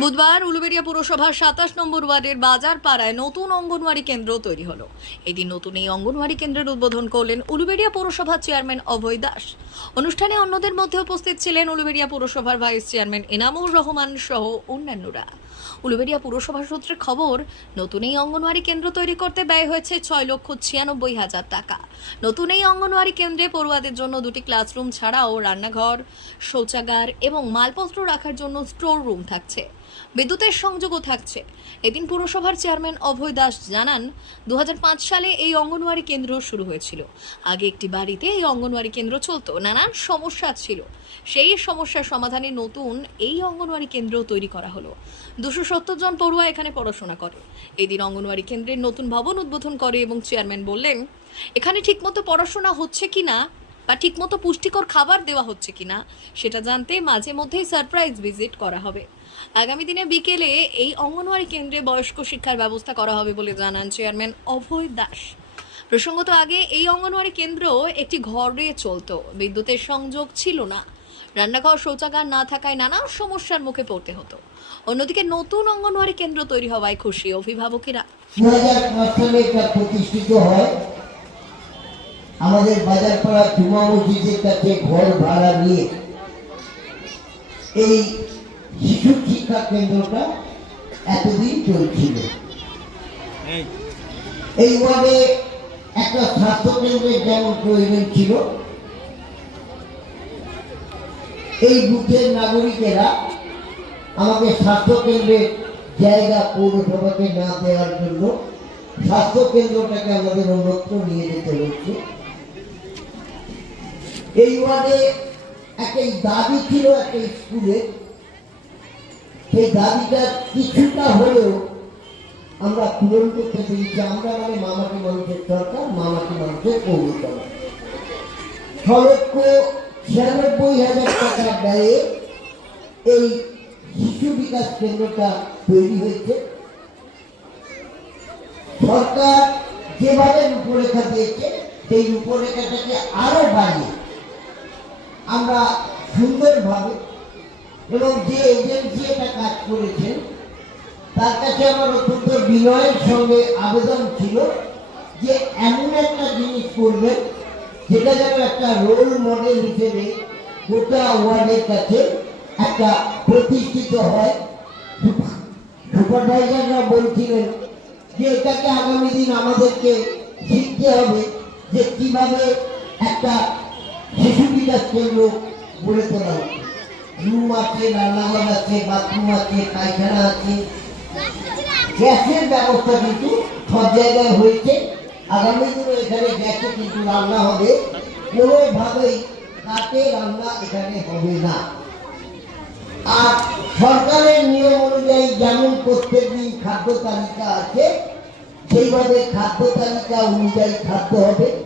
বুধবার উলুবেড়িয়া পুরসভার সাতাশ নম্বর ওয়ার্ডের বাজার পাড়ায় নতুন অঙ্গনওয়াড়ি কেন্দ্র তৈরি হলো। এদিন নতুন এই অঙ্গনওয়াড়ি কেন্দ্রের উদ্বোধন করলেন উলুবেড়িয়া পৌরসভার চেয়ারম্যান অভয় দাস। অনুষ্ঠানে অন্যদের মধ্যে উপস্থিত ছিলেন উলুবেড়িয়া পুরসভার ভাইস চেয়ারম্যান এনামুর রহমান সহ অন্যান্যরা। উলুবেড়িয়া পুরসভা সূত্রে খবর, নতুন এই অঙ্গনওয়াড়ি কেন্দ্র তৈরি করতে ব্যয় হয়েছে ছয় লক্ষ ছিয়ানব্বই হাজার টাকা। নতুন এই অঙ্গনওয়াড়ি কেন্দ্রে পড়ুয়াদের জন্য দুটি ক্লাসরুম ছাড়াও রান্নাঘর, শৌচাগার এবং মালপত্র রাখার জন্য স্টোর রুম থাকছে। বিদ্যুতের সংযোগও থাকছে। এদিন পুরসভার চেয়ারম্যান অভয় দাস জানান দু হাজার পাঁচ সালে এই অঙ্গনওয়াড়ি কেন্দ্র শুরু হয়েছিল। আগে একটি বাড়িতে এই অঙ্গনওয়াড়ি কেন্দ্র চলতো। নানান সমস্যা ছিল। সেই সমস্যার সমাধানে নতুন এই অঙ্গনওয়াড়ি কেন্দ্র তৈরি করা হলো। দুশো সত্তর জন পড়ুয়া এখানে পড়াশোনা করে। এদিন অঙ্গনওয়াড়ি কেন্দ্রের নতুন ভবন উদ্বোধন করে এবং চেয়ারম্যান বললেন, এখানে ঠিকমতো পড়াশোনা হচ্ছে কিনা বা ঠিকমতো পুষ্টিকর খাবার দেওয়া হচ্ছে কিনা, সেটা জানতে মাঝে মধ্যেই সারপ্রাইজ ভিজিট করা হবে। আগামী দিনে বিকেলে এই অঙ্গনওয়াড়ি কেন্দ্রে বয়স্ক শিক্ষার ব্যবস্থা করা হবে বলে জানান চেয়ারম্যান অভয় দাস। প্রসঙ্গত আগে এই অঙ্গনওয়াড়ি কেন্দ্র একটি ঘরে চলতো। বিদ্যুতের সংযোগ ছিল না। রান্নাঘর শৌচাগার না থাকায় নানা সমস্যার মুখে পড়তে হতো। অন্যদিকে নতুন অঙ্গনওয়াড়ি কেন্দ্র তৈরি হওয়ায় খুশি অভিভাবকেরা। প্রতিষ্ঠিত হয়। আমাদের বাজারপাড়া জুমা মসজিদের কাছে ঘর ভাড়া নিয়ে এই শিশু শিক্ষা কেন্দ্রটা এতদিন চলছিল। এই। ওয়ার্ডে একটা স্বাস্থ্য কেন্দ্রের যেমন প্রয়োজন ছিল এই বুথের নাগরিকেরা আমাকে স্বাস্থ্য কেন্দ্রের জায়গা পৌরসভাকে না দেওয়ার জন্য স্বাস্থ্য কেন্দ্রটাকে আমাদের অন্যত্র নিয়ে যেতে হচ্ছে। এই ওয়ার্ডে একটা দাবি ছিল একটা স্কুলে। সেই দাবিটা কিছুটা হলেও আমরা পূরণ করতে পেরেছি। আমরা মানে মামাটি মানুষের সরকার, মামাটি মানুষের পৌরসভা লক্ষ ছিয়ানব্বই হাজার টাকা ব্যয়ে এই শিশু বিকাশ কেন্দ্রটা তৈরি হয়েছে। সরকার যেভাবে রূপরেখা দিয়েছে, সেই রূপরেখাটাকে আরও বাড়িয়ে আমরা সুন্দরভাবে এবং যে এজেন্সি এটা কাজ করেছেন, তার কাছে আমার অত্যন্ত বিনয়ের সঙ্গে আবেদন ছিল যে এমন একটা জিনিস করবেন, যেটা যেন একটা রোল মডেল হিসেবে গোটা ওয়ার্ডের কাছে একটা প্রতিষ্ঠিত হয়। বলছিলেন যে এটাকে আগামী দিন আমাদেরকে শিখতে হবে যে কীভাবে একটা শিশু বিকাশ কেন্দ্র গড়ে তোলা রুম আছে, রান্নাঘর আছে, বাথরুম আছে, পায়খানা আছে। গ্যাসের ব্যবস্থা কিন্তু সব জায়গায় হয়েছে। আগামী দিনে এখানে গ্যাসে কিন্তু রান্না হবে। কোনোভাবেই কাঠে রান্না এখানে হবে না। আর সরকারের নিয়ম অনুযায়ী যেমন প্রত্যেক দিন খাদ্য তালিকা আছে, সেইভাবে খাদ্য তালিকা অনুযায়ী খাদ্য হবে।